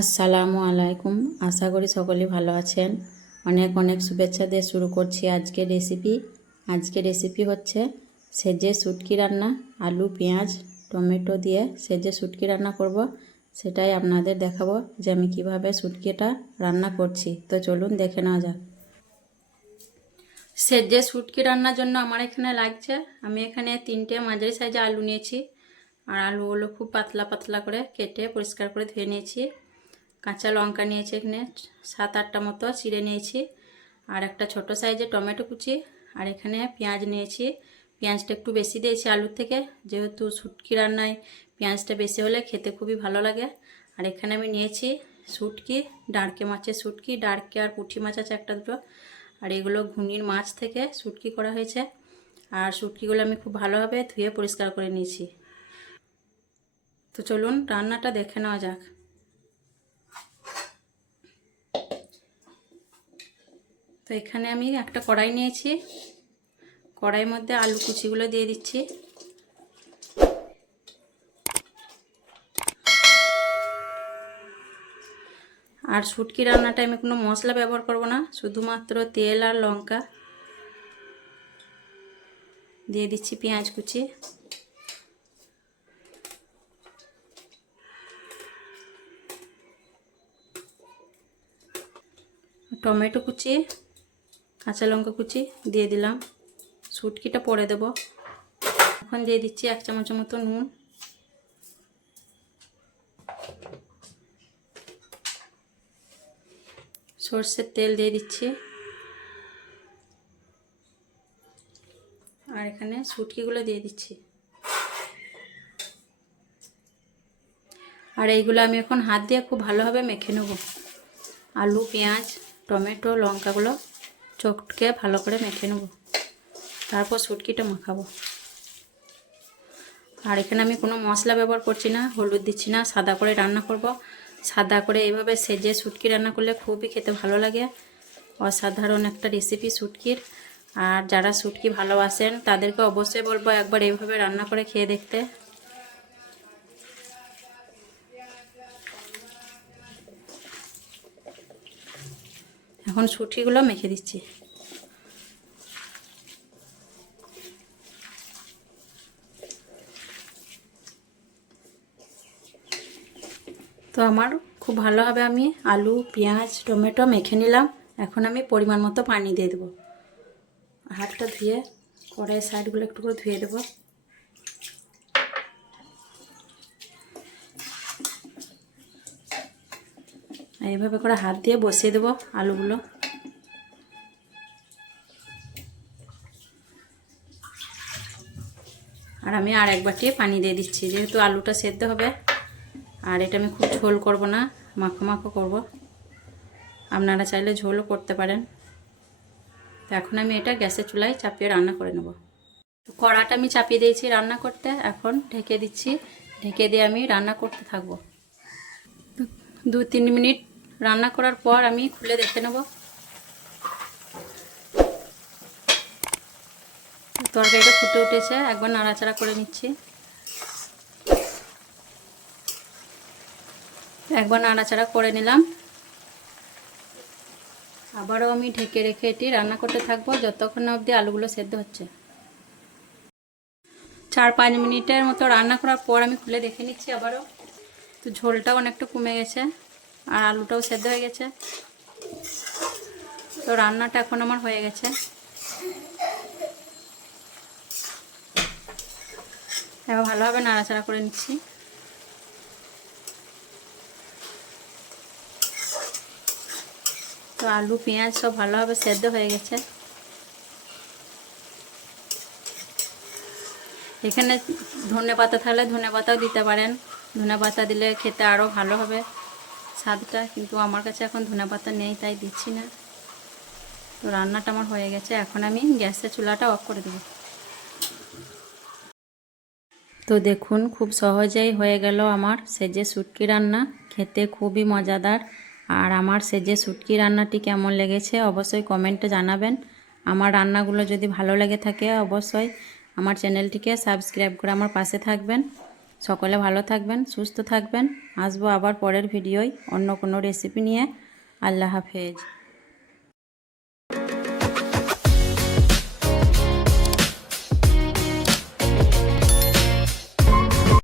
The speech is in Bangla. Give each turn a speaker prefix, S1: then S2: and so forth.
S1: আসসালামু আলাইকুম। আশা করি সকলেই ভালো আছেন। অনেক অনেক শুভেচ্ছা দিয়ে শুরু করছি আজকের রেসিপি আজকের রেসিপি হচ্ছে সেজে শুটকি রান্না, আলু, পেঁয়াজ, টমেটো দিয়ে সেজে শুটকি রান্না করব। সেটাই আপনাদের দেখাবো যে আমি কীভাবে শুটকিটা রান্না করছি। তো চলুন দেখে নেওয়া যাক। সেজে শুটকি রান্নার জন্য আমার এখানে লাগছে, আমি এখানে তিনটে মাঝারি সাইজে আলু নিয়েছি। আর আলুগুলো খুব পাতলা পাতলা করে কেটে পরিষ্কার করে ধুয়ে নিয়েছি। কাঁচা লঙ্কা নিয়েছি এখানে, সাত আটটা মতো চিড়ে নিয়েছি, আর একটা ছোট সাইজে টমেটো কুচি, আর এখানে পেঁয়াজ নিয়েছি। পেঁয়াজটা একটু বেশি দিয়েছি আলুর থেকে, যেহেতু শুটকি রান্নায় পেঁয়াজটা বেশি হলে খেতে খুবই ভালো লাগে। আর এখানে আমি নিয়েছি শুটকি, ডাঁড়কে মাছের শুটকি, ডাঁড়কে আর পুঁটি মাছ আছে একটা দুটো, আর এগুলো ঘুনির মাছ থেকে শুটকি করা হয়েছে। আর শুটকিগুলো আমি খুব ভালোভাবে ধুয়ে পরিষ্কার করে নিয়েছি। তো চলুন রান্নাটা দেখে নেওয়া যাক। তো এখানে আমি একটা কড়াই নিয়েছি। কড়াইয়ের মধ্যে আলু কুচিগুলো দিয়ে দিচ্ছি। আর শুটকি রান্নাটা আমি কোনো মশলা ব্যবহার করব না, শুধুমাত্র তেল আর লঙ্কা। দিয়ে দিচ্ছি পেঁয়াজ কুচি। টমেটো কুচি। কাঁচা লঙ্কা কুচি দিয়ে দিলাম। শুটকিটা পরে দেব। এখন দিয়ে দিচ্ছি এক চামচের মতো নুন। সর্ষের তেল দিয়ে দিচ্ছি। আর এখানে শুটকিগুলো দিয়ে দিচ্ছি। আর এইগুলো আমি এখন হাত দিয়ে খুব ভালোভাবে মেখে নেব। আলু, পেঁয়াজ, টমেটো, লঙ্কাগুলো। চটকে ভালো করে মেখে নেব। তারপর শুটকিটা মাখাবো। আর এখানে আমি কোনো মশলা ব্যবহার করছি না, হলুদ দিচ্ছি না, সাদা করে রান্না করব। সাদা করে এইভাবে সেজে শুটকি রান্না করলে খুবই খেতে ভালো লাগে। অসাধারণ একটা রেসিপি শুটকির আর যারা শুটকি ভালোবাসেন, তাদেরকে অবশ্যই বলব একবার এইভাবে রান্না করে খেয়ে দেখতে। এখন শুটকিগুলো মেখে দিচ্ছি। তো আমার খুব ভালোভাবে আমি আলু, পেঁয়াজ, টমেটো মেখে নিলাম। এখন আমি পরিমাণ মতো পানি দিয়ে দেবো। হাতটা ধুয়ে কড়াইয়ের সাইডগুলো একটু করে ধুয়ে দেবো। এইভাবে করে হাত দিয়ে বসিয়ে দেবো আলুগুলো। আর আমি আর এক বাটি পানি দিয়ে দিচ্ছি, যেহেতু আলুটা সেদ্ধ হবে, আর এটা আমি খুব ঝোল করব না, মাখো মাখো করব। আপনারা চাইলে ঝোলও করতে পারেন। তো এখন আমি এটা গ্যাসের চুলায় চাপিয়ে রান্না করে নেব। তো কড়াটা আমি চাপিয়ে দিয়েছি রান্না করতে, এখন ঢেকে দিচ্ছি। ঢেকে দিয়ে আমি রান্না করতে থাকব। দু তিন মিনিট রান্না করার পর আমি খুলে দেখে নেব। তরকারিটা ফুটে উঠেছে, একবার নাড়াচাড়া করে নিচ্ছি। একবার নাড়াচাড়া করে নিলাম। আবারও আমি ঢেকে রেখে এটি রান্না করতে থাকব যতক্ষণ অবধি আলুগুলো সেদ্ধ হচ্ছে। চার পাঁচ মিনিটের মতো রান্না করার পর আমি খুলে দেখে নিচ্ছি আবারও। তো ঝোলটাও অনেকটা কমে গেছে। আর আলুটাও সেদ্ধ হয়ে গেছে। তো রান্নাটা এখন আমার হয়ে গেছে। এবার ভালোভাবে নাড়াচাড়া করে নিচ্ছি। তো আলু, পেঁয়াজ সব ভালোভাবে সেদ্ধ হয়ে গেছে। এখানে ধনে পাতা থাকলে ধনে পাতাও দিতে পারেন। ধনে পাতা দিলে খেতে আরও ভালো হবে। স্বাদটা কিন্তু আমার কাছে এখন ধনে পাতা নেই, তাই দিচ্ছি না। তো রান্নাটা আমার হয়ে গেছে, এখন আমি গ্যাসের চুলাটা অফ করে দেব। তো দেখুন, খুব সহজেই হয়ে গেল আমার সেজে শুটকি রান্না। খেতে খুবই মজাদার। আর আমার সেজে শুটকি রান্নাটি কেমন লেগেছে অবশ্যই কমেন্টে জানাবেন। আমার রান্নাগুলো যদি ভালো লেগে থাকে অবশ্যই আমার চ্যানেলটিকে সাবস্ক্রাইব করে আমার পাশে থাকবেন। সকলে ভালো থাকবেন, সুস্থ থাকবেন। আসব আবার পরের ভিডিওয় অন্য কোনো রেসিপি নিয়ে। আল্লাহ হাফেজ।